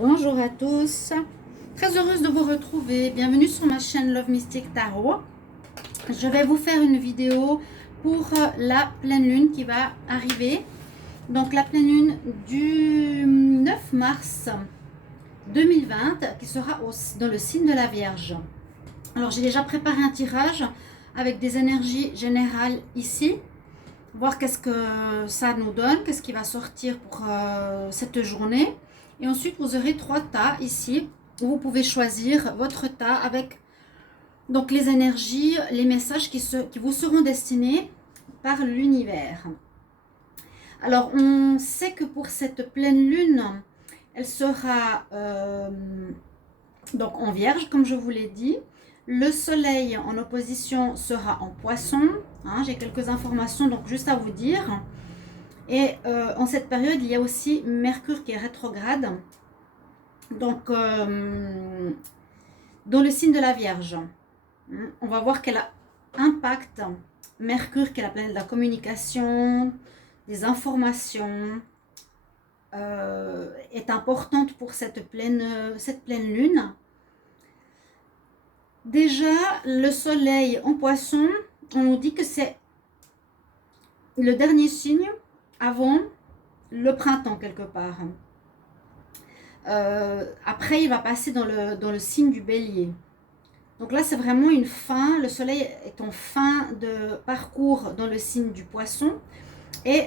Bonjour à tous, très heureuse de vous retrouver. Bienvenue sur ma chaîne Love Mystic Tarot. Je vais vous faire une vidéo pour la pleine lune qui va arriver. Donc la pleine lune du 9 mars 2020 qui sera dans le signe de la Vierge. Alors j'ai déjà préparé un tirage avec des énergies générales ici. Voir qu'est-ce que ça nous donne, qu'est-ce qui va sortir pour cette journée. Et ensuite, vous aurez 3 tas ici, où vous pouvez choisir votre tas avec donc les énergies, les messages qui vous seront destinés par l'univers. Alors, on sait que pour cette pleine lune, elle sera donc en Vierge, comme je vous l'ai dit. Le soleil en opposition sera en Poisson. Hein, j'ai quelques informations donc juste à vous dire. Et en cette période, il y a aussi Mercure qui est rétrograde. Donc, dans le signe de la Vierge. On va voir quel impact Mercure, qui est la planète de la communication, des informations, est importante pour cette pleine lune. Déjà, le soleil en Poisson, on nous dit que c'est le dernier signe avant le printemps quelque part. Après, il va passer dans le signe du Bélier. Donc là, c'est vraiment une fin. Le soleil est en fin de parcours dans le signe du Poisson. Et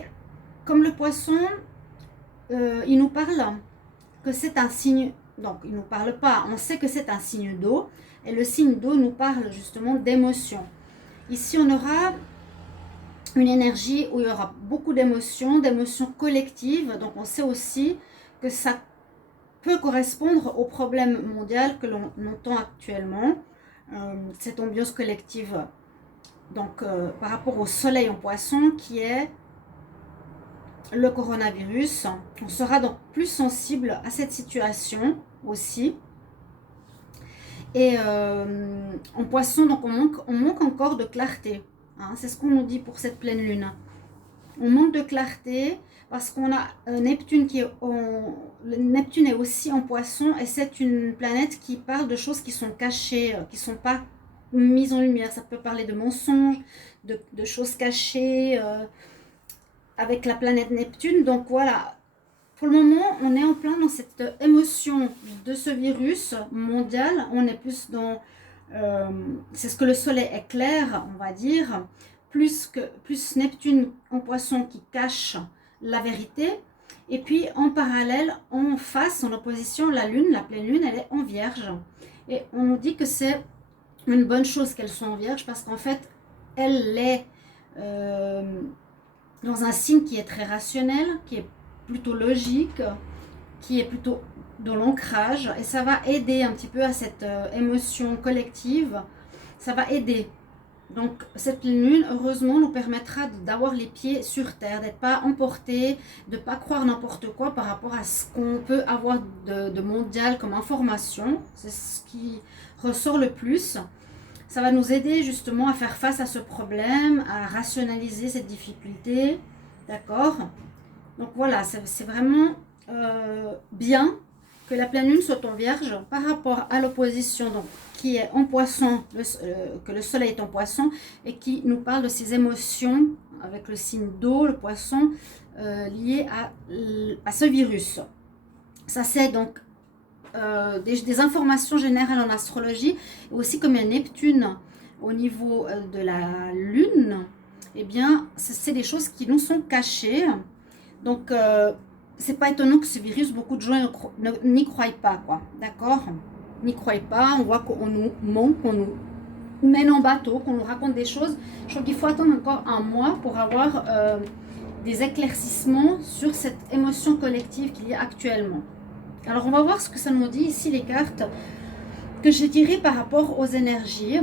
comme le Poisson, il nous parle que c'est un signe... Donc, il ne nous parle pas. On sait que c'est un signe d'eau. Et le signe d'eau nous parle justement d'émotions. Ici, on aura une énergie où il y aura beaucoup d'émotions collectives. Donc, on sait aussi que ça peut correspondre au problème mondial que l'on entend actuellement. Cette ambiance collective. Donc, par rapport au soleil en Poisson, qui est le coronavirus, on sera donc plus sensible à cette situation aussi. Et en Poisson, donc on manque encore de clarté. Hein, c'est ce qu'on nous dit pour cette pleine lune. On manque de clarté parce qu'on a Neptune Neptune est aussi en Poisson et c'est une planète qui parle de choses qui sont cachées, qui ne sont pas mises en lumière. Ça peut parler de mensonges, de choses cachées avec la planète Neptune. Donc voilà, pour le moment, on est en plein dans cette émotion de ce virus mondial. On est plus dans... c'est ce que le soleil éclaire, on va dire. Plus Neptune en Poisson qui cache la vérité. Et puis en parallèle, en face, en opposition, la lune, la pleine lune, elle est en Vierge. Et on nous dit que c'est une bonne chose qu'elle soit en Vierge parce qu'en fait, elle est dans un signe qui est très rationnel, qui est plutôt logique, qui est plutôt dans l'ancrage. Et ça va aider un petit peu à cette émotion collective. Ça va aider. Donc cette lune, heureusement, nous permettra d'avoir les pieds sur terre, d'être pas emporté, de pas croire n'importe quoi par rapport à ce qu'on peut avoir de mondial comme information. C'est ce qui ressort le plus. Ça va nous aider justement à faire face à ce problème, à rationaliser cette difficulté. D'accord? Donc voilà, c'est vraiment bien que la pleine lune soit en Vierge par rapport à l'opposition donc qui est en Poisson, que le soleil est en Poisson et qui nous parle de ces émotions avec le signe d'eau, le Poisson, lié à ce virus. Ça c'est donc des informations générales en astrologie, et aussi comme il y a Neptune au niveau de la Lune, eh bien c'est des choses qui nous sont cachées. Donc c'est pas étonnant que ce virus, beaucoup de gens n'y croient pas, quoi. D'accord? N'y croient pas, on voit qu'on nous ment, qu'on nous mène en bateau, qu'on nous raconte des choses. Je crois qu'il faut attendre encore un mois pour avoir des éclaircissements sur cette émotion collective qu'il y a actuellement. Alors on va voir ce que ça nous dit ici, les cartes que j'ai tirées par rapport aux énergies.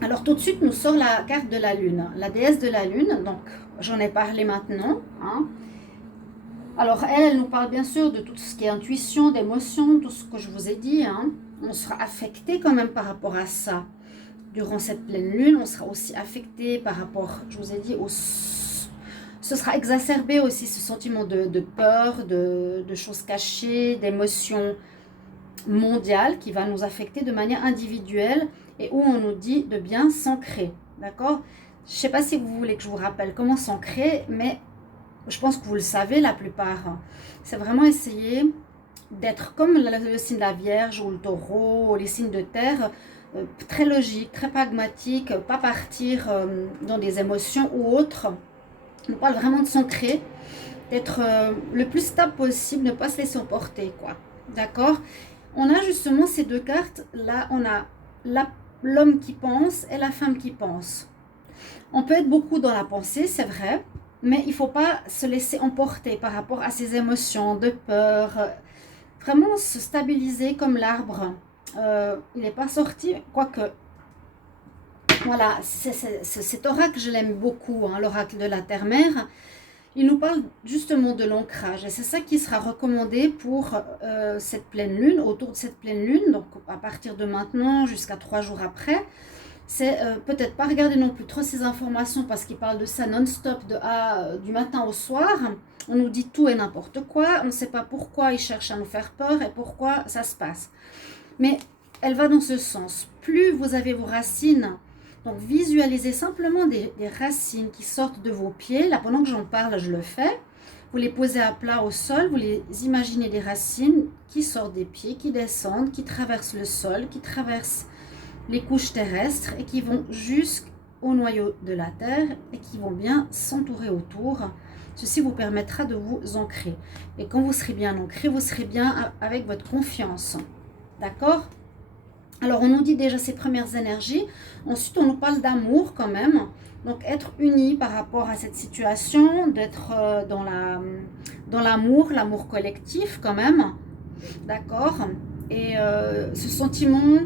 Alors tout de suite nous sort la carte de la Lune, la déesse de la Lune, donc j'en ai parlé maintenant. Hein. Alors elle nous parle bien sûr de tout ce qui est intuition, d'émotion, tout ce que je vous ai dit. Hein. On sera affecté quand même par rapport à ça. Durant cette pleine lune, on sera aussi affecté par rapport, je vous ai dit, au ce sera exacerbé aussi ce sentiment de peur, de choses cachées, d'émotions mondiales qui va nous affecter de manière individuelle et où on nous dit de bien s'ancrer. D'accord? Je ne sais pas si vous voulez que je vous rappelle comment s'ancrer, mais je pense que vous le savez la plupart. C'est vraiment essayer d'être comme le signe de la Vierge ou le Taureau, ou les signes de terre, très logique, très pragmatique, pas partir dans des émotions ou autres. On parle vraiment de s'ancrer, d'être le plus stable possible, ne pas se laisser emporter, quoi. D'accord? On a justement ces deux cartes. Là, on a l'homme qui pense et la femme qui pense. On peut être beaucoup dans la pensée, c'est vrai, mais il ne faut pas se laisser emporter par rapport à ces émotions de peur. Vraiment se stabiliser comme l'arbre. Il n'est pas sorti, quoique. Voilà, cet oracle, je l'aime beaucoup, hein, l'oracle de la Terre-Mère. Il nous parle justement de l'ancrage et c'est ça qui sera recommandé pour cette pleine lune, autour de cette pleine lune, donc à partir de maintenant jusqu'à 3 jours après. C'est peut-être pas regarder non plus trop ces informations parce qu'il parle de ça non-stop du matin au soir. On nous dit tout et n'importe quoi, on ne sait pas pourquoi il cherche à nous faire peur et pourquoi ça se passe. Mais elle va dans ce sens. Plus vous avez vos racines, donc visualisez simplement des racines qui sortent de vos pieds. Là, pendant que j'en parle, je le fais. Vous les posez à plat au sol, vous les imaginez des racines qui sortent des pieds, qui descendent, qui traversent le sol, qui traversent les couches terrestres et qui vont jusqu'au noyau de la Terre et qui vont bien s'entourer autour. Ceci vous permettra de vous ancrer. Et quand vous serez bien ancré, vous serez bien avec votre confiance. D'accord? Alors, on nous dit déjà ces premières énergies. Ensuite, on nous parle d'amour quand même. Donc, être unis par rapport à cette situation, d'être dans l'amour collectif quand même. D'accord? Et ce sentiment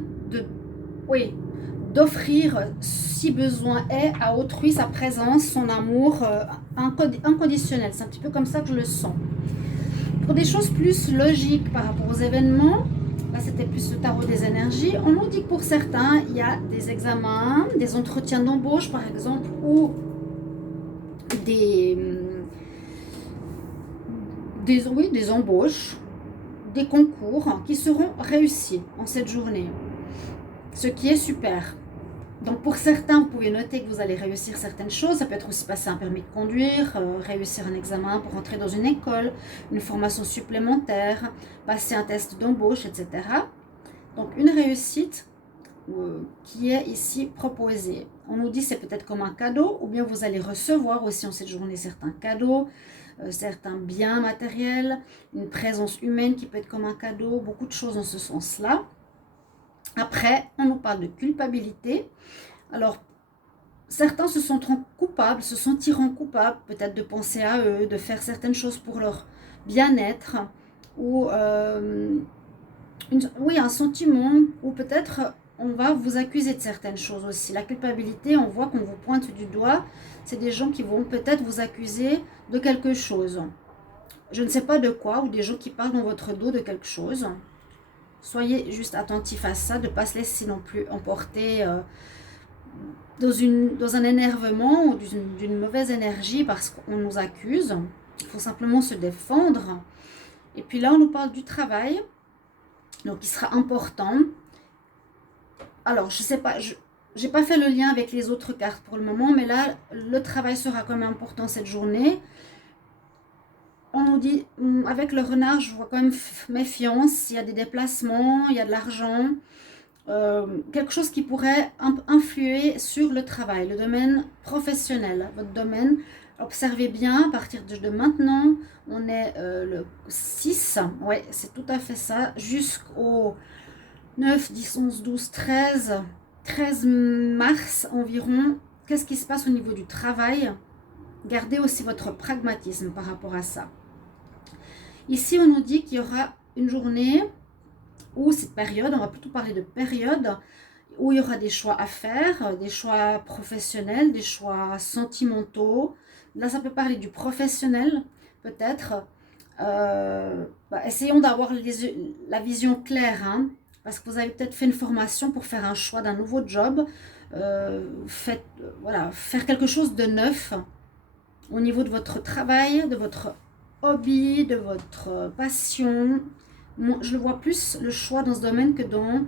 d'offrir, si besoin est, à autrui sa présence, son amour inconditionnel. C'est un petit peu comme ça que je le sens. Pour des choses plus logiques par rapport aux événements, là c'était plus le tarot des énergies, on nous dit que pour certains, il y a des examens, des entretiens d'embauche par exemple, ou des embauches, des concours qui seront réussis en cette journée. Ce qui est super. Donc pour certains, vous pouvez noter que vous allez réussir certaines choses. Ça peut être aussi passer un permis de conduire, réussir un examen pour entrer dans une école, une formation supplémentaire, passer un test d'embauche, etc. Donc une réussite qui est ici proposée. On nous dit c'est peut-être comme un cadeau, ou bien vous allez recevoir aussi en cette journée certains cadeaux, certains biens matériels, une présence humaine qui peut être comme un cadeau, beaucoup de choses dans ce sens-là. Après, on nous parle de culpabilité. Alors, certains se sentiront coupables, peut-être de penser à eux, de faire certaines choses pour leur bien-être, ou un sentiment, ou peut-être on va vous accuser de certaines choses aussi. La culpabilité, on voit qu'on vous pointe du doigt, c'est des gens qui vont peut-être vous accuser de quelque chose. Je ne sais pas de quoi, ou des gens qui parlent dans votre dos de quelque chose. Soyez juste attentifs à ça, de ne pas se laisser non plus emporter dans un énervement ou d'une mauvaise énergie parce qu'on nous accuse. Il faut simplement se défendre. Et puis là, on nous parle du travail, donc il sera important. Alors, je ne sais pas, je n'ai pas fait le lien avec les autres cartes pour le moment, mais là, le travail sera quand même important cette journée. On nous dit, avec le renard, je vois quand même méfiance, il y a des déplacements, il y a de l'argent, quelque chose qui pourrait influer sur le travail, le domaine professionnel, votre domaine. Observez bien, à partir de maintenant, on est le 6, ouais, c'est tout à fait ça, jusqu'au 9, 10, 11, 12, 13 mars environ. Qu'est-ce qui se passe au niveau du travail? Gardez aussi votre pragmatisme par rapport à ça. Ici, on nous dit qu'il y aura une journée ou cette période, on va plutôt parler de période, où il y aura des choix à faire, des choix professionnels, des choix sentimentaux. Là, ça peut parler du professionnel, peut-être. Essayons d'avoir la vision claire, hein, parce que vous avez peut-être fait une formation pour faire un choix d'un nouveau job. Faire quelque chose de neuf. au niveau de votre travail, de votre hobby, de votre passion. Moi, je le vois plus le choix dans ce domaine que dans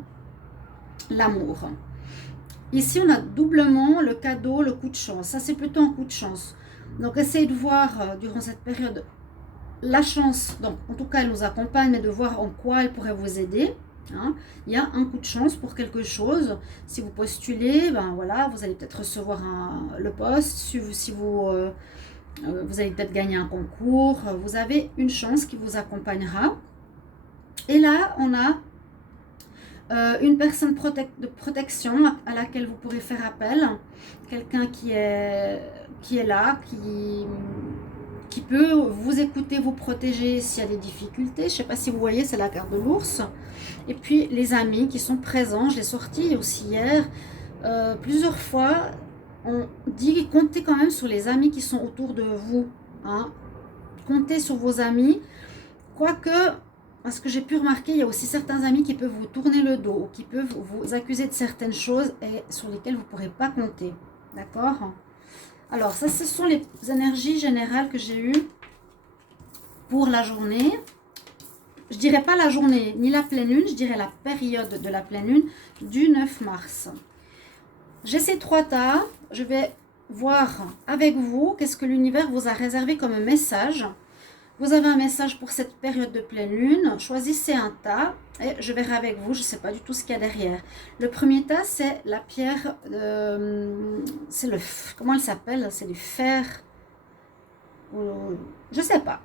l'amour. Ici, on a doublement le cadeau, le coup de chance. Ça, c'est plutôt un coup de chance. Donc, essayez de voir durant cette période la chance. Donc, en tout cas, elle nous accompagne, mais de voir en quoi elle pourrait vous aider. Hein. Il y a un coup de chance pour quelque chose. Si vous postulez, ben voilà, vous allez peut-être recevoir le poste. Si vous allez peut-être gagner un concours. Vous avez une chance qui vous accompagnera. Et là, on a une personne de protection à laquelle vous pourrez faire appel, quelqu'un qui est là, qui peut vous écouter, vous protéger s'il y a des difficultés. Je ne sais pas si vous voyez, c'est la carte de l'ours. Et puis les amis qui sont présents, je l'ai sorti aussi hier, plusieurs fois, on dit comptez quand même sur les amis qui sont autour de vous. Hein. Comptez sur vos amis, quoique... Parce que j'ai pu remarquer, il y a aussi certains amis qui peuvent vous tourner le dos, qui peuvent vous accuser de certaines choses et sur lesquelles vous ne pourrez pas compter. D'accord? Alors, ça, ce sont les énergies générales que j'ai eues pour la journée. Je ne dirais pas la journée ni la pleine lune, je dirais la période de la pleine lune du 9 mars. J'ai ces 3 tas. Je vais voir avec vous qu'est-ce que l'univers vous a réservé comme message. Vous avez un message pour cette période de pleine lune. Choisissez un tas et je verrai avec vous. Je ne sais pas du tout ce qu'il y a derrière. Le premier tas, c'est la pierre. C'est le... Comment elle s'appelle? C'est du fer. Je ne sais pas.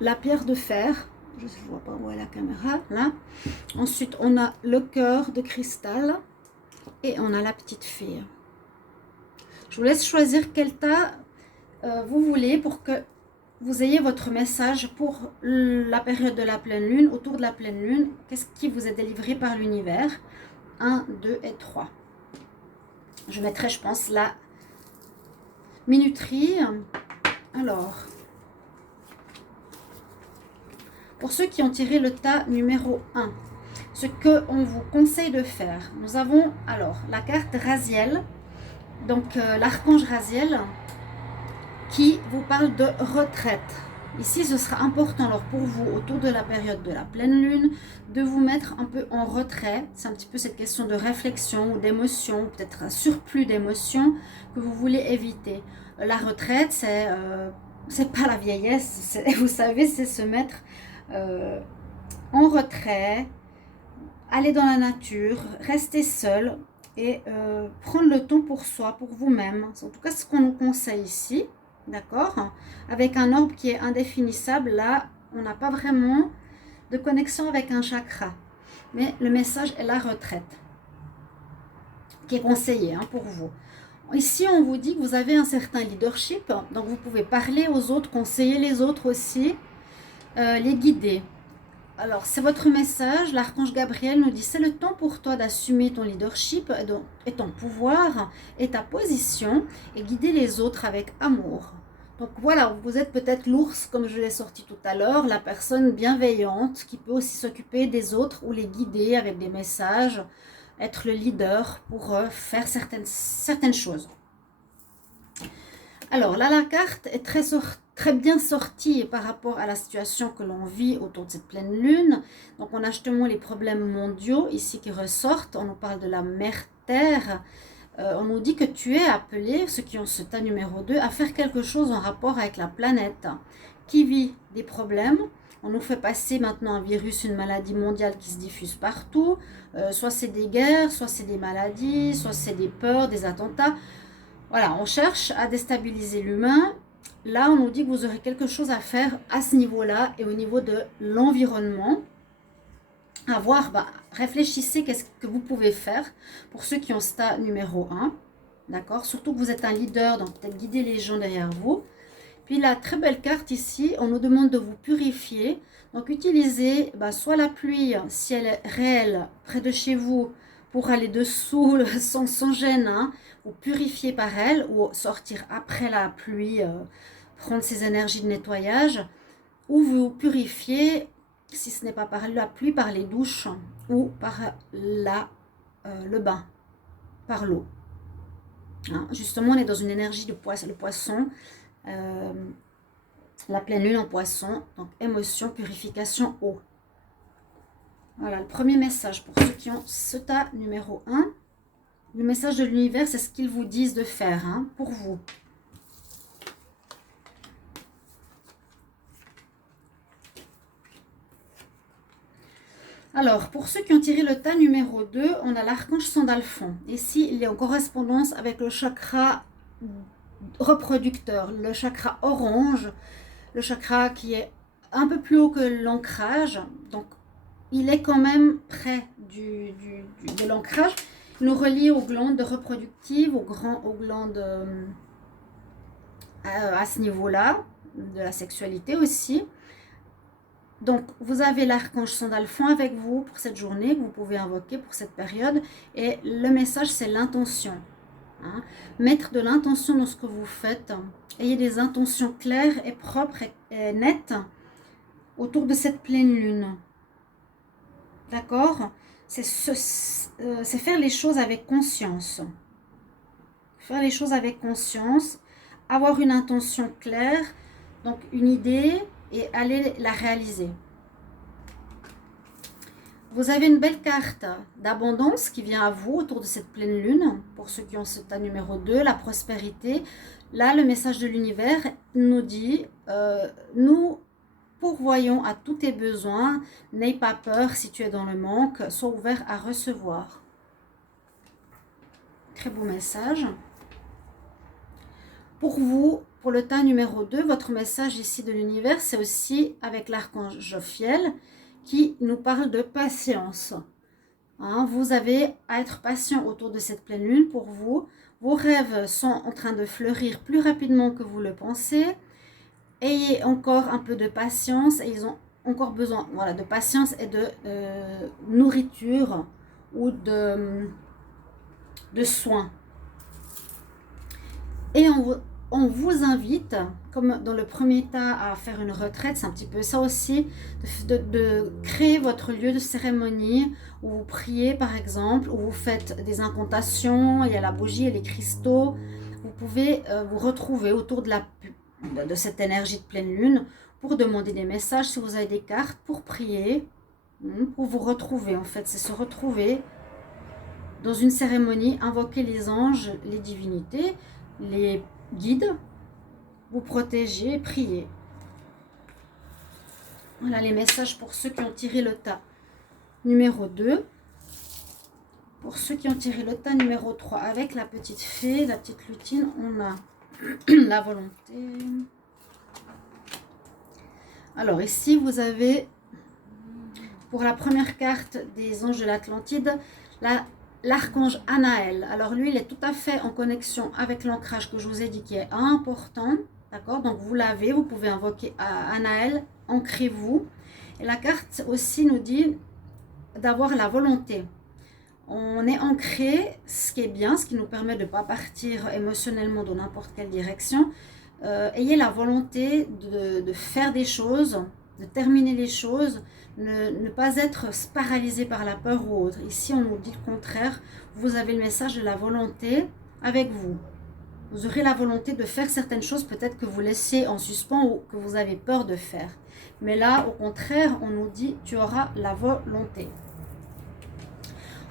La pierre de fer. Je ne vois pas où est la caméra. Là. Ensuite, on a le cœur de cristal. Et on a la petite fille. Je vous laisse choisir quel tas vous voulez pour que vous ayez votre message pour la période de la pleine lune, autour de la pleine lune. Qu'est-ce qui vous est délivré par l'univers? 1, 2 et 3. Je mettrai, je pense, la minuterie. Alors, pour ceux qui ont tiré le tas numéro 1, ce qu'on vous conseille de faire, nous avons alors la carte Raziel, donc l'archange Raziel, qui vous parle de retraite. Ici, ce sera important alors pour vous, autour de la période de la pleine lune, de vous mettre un peu en retrait. C'est un petit peu cette question de réflexion ou d'émotion, peut-être un surplus d'émotions que vous voulez éviter. La retraite, c'est pas la vieillesse, vous savez, c'est se mettre en retrait, aller dans la nature, rester seul et prendre le temps pour soi, pour vous-même. C'est en tout cas ce qu'on nous conseille ici. D'accord? Avec un orbe qui est indéfinissable, là, on n'a pas vraiment de connexion avec un chakra. Mais le message est la retraite, qui est conseillé pour vous. Ici, on vous dit que vous avez un certain leadership, donc vous pouvez parler aux autres, conseiller les autres aussi, les guider. Alors, c'est votre message. L'archange Gabriel nous dit, c'est le temps pour toi d'assumer ton leadership et ton pouvoir et ta position et guider les autres avec amour. Donc voilà, vous êtes peut-être l'ours, comme je l'ai sorti tout à l'heure, la personne bienveillante qui peut aussi s'occuper des autres ou les guider avec des messages, être le leader pour faire certaines choses. Alors là, la carte est très bien sortie par rapport à la situation que l'on vit autour de cette pleine lune. Donc on a justement les problèmes mondiaux ici qui ressortent. On nous parle de la mère Terre. On nous dit que tu es appelé, ceux qui ont ce tas numéro 2, à faire quelque chose en rapport avec la planète qui vit des problèmes. On nous fait passer maintenant un virus, une maladie mondiale qui se diffuse partout. Soit c'est des guerres, soit c'est des maladies, soit c'est des peurs, des attentats. Voilà, on cherche à déstabiliser l'humain. Là, on nous dit que vous aurez quelque chose à faire à ce niveau-là et au niveau de l'environnement. À voir, réfléchissez qu'est-ce que vous pouvez faire pour ceux qui ont ce tas numéro 1. D'accord? Surtout que vous êtes un leader, donc peut-être guider les gens derrière vous. Puis la très belle carte ici, on nous demande de vous purifier. Donc utilisez soit la pluie, si elle est réelle, près de chez vous, pour aller dessous sans gêne, vous purifier par elle, ou sortir après la pluie, prendre ses énergies de nettoyage, ou vous purifier, si ce n'est pas par la pluie, par les douches, ou par le bain, par l'eau. Hein. Justement, on est dans une énergie de poisson, le poisson, euh, la pleine lune en poisson, donc émotion, purification, eau. Voilà, le premier message pour ceux qui ont ce tas numéro 1. Le message de l'univers, c'est ce qu'ils vous disent de faire, hein, pour vous. Alors, pour ceux qui ont tiré le tas numéro 2, on a l'archange Sandalphon. Ici, il est en correspondance avec le chakra reproducteur, le chakra orange, le chakra qui est un peu plus haut que l'ancrage. Donc, il est quand même près de l'ancrage. Il nous relie aux glandes reproductives, aux glandes à ce niveau-là, de la sexualité aussi. Donc, vous avez l'archange Sandalphon avec vous pour cette journée, que vous pouvez invoquer pour cette période. Et le message, c'est l'intention. Hein. Mettre de l'intention dans ce que vous faites. Ayez des intentions claires et propres et nettes autour de cette pleine lune. D'accord? C'est faire les choses avec conscience. Faire les choses avec conscience. Avoir une intention claire. Donc, une idée et aller la réaliser. Vous avez une belle carte d'abondance qui vient à vous autour de cette pleine lune. Pour ceux qui ont ce tas numéro 2, la prospérité. Là, le message de l'univers nous dit, nous pourvoyons à tous tes besoins. N'aie pas peur si tu es dans le manque. Sois ouvert à recevoir. Très beau message. Pour vous, pour le tas numéro 2, votre message ici de l'univers, c'est aussi avec l'archange Jophiel qui nous parle de patience. Hein, vous avez à être patient autour de cette pleine lune pour vous. Vos rêves sont en train de fleurir plus rapidement que vous le pensez. Ayez encore un peu de patience et ils ont encore besoin de patience et de nourriture ou de soins. Et on vous invite, comme dans le premier tas, à faire une retraite. C'est un petit peu ça aussi, de créer votre lieu de cérémonie où vous priez par exemple, où vous faites des incantations, il y a la bougie et les cristaux. Vous pouvez vous retrouver autour de cette énergie de pleine lune pour demander des messages si vous avez des cartes, pour prier, pour vous retrouver en fait. C'est se retrouver dans une cérémonie, invoquer les anges, les divinités, les guides, vous protéger, prier. Voilà les messages pour ceux qui ont tiré le tas numéro 2. Pour ceux qui ont tiré le tas numéro 3, avec la petite fée, la petite lutine, on a la volonté. Alors ici, vous avez, pour la première carte des anges de l'Atlantide, l'archange Anaël. Alors lui, il est tout à fait en connexion avec l'ancrage que je vous ai dit qui est important. D'accord? Donc vous l'avez, vous pouvez invoquer Anaël, ancrez-vous. Et la carte aussi nous dit d'avoir la volonté. On est ancré, ce qui est bien, ce qui nous permet de ne pas partir émotionnellement dans n'importe quelle direction. Ayez la volonté de faire des choses, de terminer les choses, ne pas être paralysé par la peur ou autre. Ici, on nous dit le contraire. Vous avez le message de la volonté avec vous. Vous aurez la volonté de faire certaines choses peut-être que vous laissez en suspens ou que vous avez peur de faire. Mais là, au contraire, on nous dit tu auras la volonté.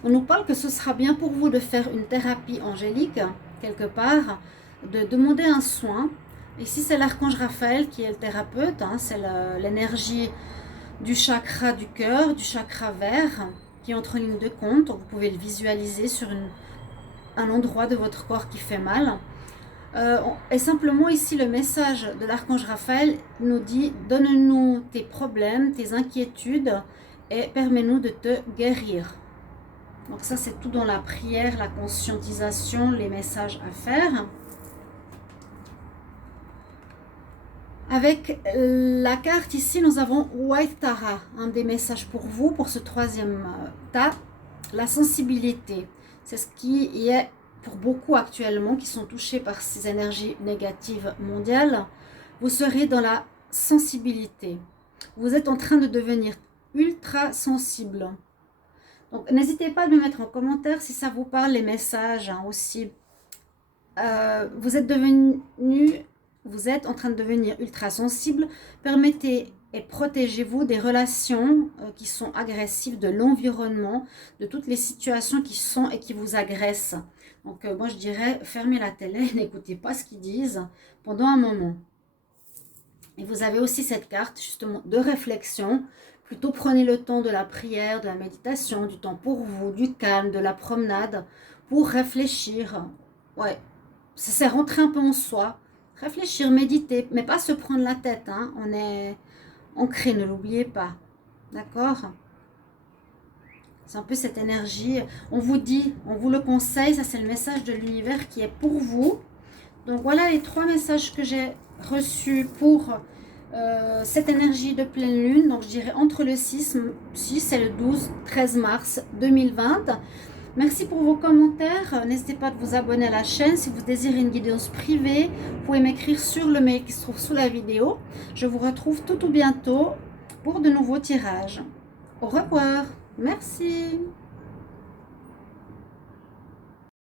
On nous parle que ce sera bien pour vous de faire une thérapie angélique, quelque part, de demander un soin. Ici, c'est l'archange Raphaël qui est le thérapeute, hein, c'est l'énergie du chakra du cœur, du chakra vert, qui entre en ligne de compte. Vous pouvez le visualiser sur un endroit de votre corps qui fait mal. Et simplement ici, le message de l'archange Raphaël nous dit « Donne-nous tes problèmes, tes inquiétudes et permets-nous de te guérir ». Donc ça, c'est tout dans la prière, la conscientisation, les messages à faire. Avec la carte ici, nous avons White Tara, un des messages pour vous, pour ce troisième tas, la sensibilité. C'est ce qui est pour beaucoup actuellement qui sont touchés par ces énergies négatives mondiales. Vous serez dans la sensibilité. Vous êtes en train de devenir ultra sensible. Donc, n'hésitez pas à me mettre en commentaire si ça vous parle, les messages aussi vous êtes en train de devenir ultra sensible. Permettez et protégez-vous des relations qui sont agressives, de l'environnement, de toutes les situations qui sont et qui vous agressent. Donc moi je dirais fermez la télé, n'écoutez pas ce qu'ils disent pendant un moment. Et vous avez aussi cette carte justement de réflexion. Plutôt prenez le temps de la prière, de la méditation, du temps pour vous, du calme, de la promenade, pour réfléchir. Ouais, c'est rentrer un peu en soi, réfléchir, méditer, mais pas se prendre la tête, hein. On est ancré, ne l'oubliez pas. D'accord? C'est un peu cette énergie. On vous dit, on vous le conseille, ça c'est le message de l'univers qui est pour vous. Donc voilà les 3 messages que j'ai reçus pour cette énergie de pleine lune. Donc je dirais entre le 6 et le 13 mars 2020. Merci pour vos commentaires. N'hésitez pas à vous abonner à la chaîne. Si vous désirez une guidance privée, vous pouvez m'écrire sur le mail qui se trouve sous la vidéo. Je vous retrouve tout ou bientôt pour de nouveaux tirages. Au revoir. Merci.